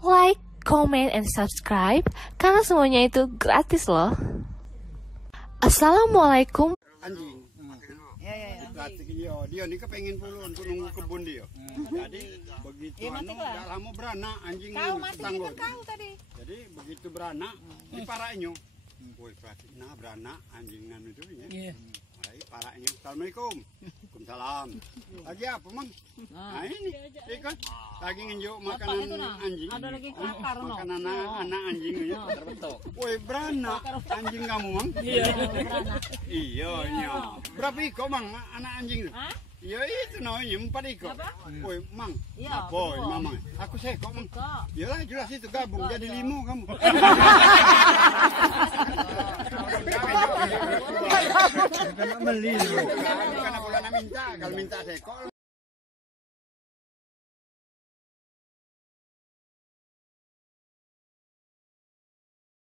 like, comment, and subscribe karena semuanya itu gratis loh. Assalamualaikum. Anjing. Dia nih kepengen puluhan nunggu kebun dia. Jadi begitu gak lama beranak anjing tetangga. Jadi begitu beranak diparaknya. Woi berarti beranak anjingan itu ya. Paraknya. Assalamualaikum. Waalaikumsalam. Lagi apa mang? Nah ini ikan. Lagi nginjuk makanan anjing. Ada lagi kakar no. Makanan anak anjing ya. Terbentuk. Woi beranak anjing kamu mang? Iya beranak. Iya nya. Berapa ekor mang anak anjing itu? Iya itu namanya 4 ekor. Woi mang. Iya. Boy mama. Aku sekok mang. Iyalah jelas itu gabung jadi 5 kamu. Karena beli. Karena bulan minta kalau minta sekok.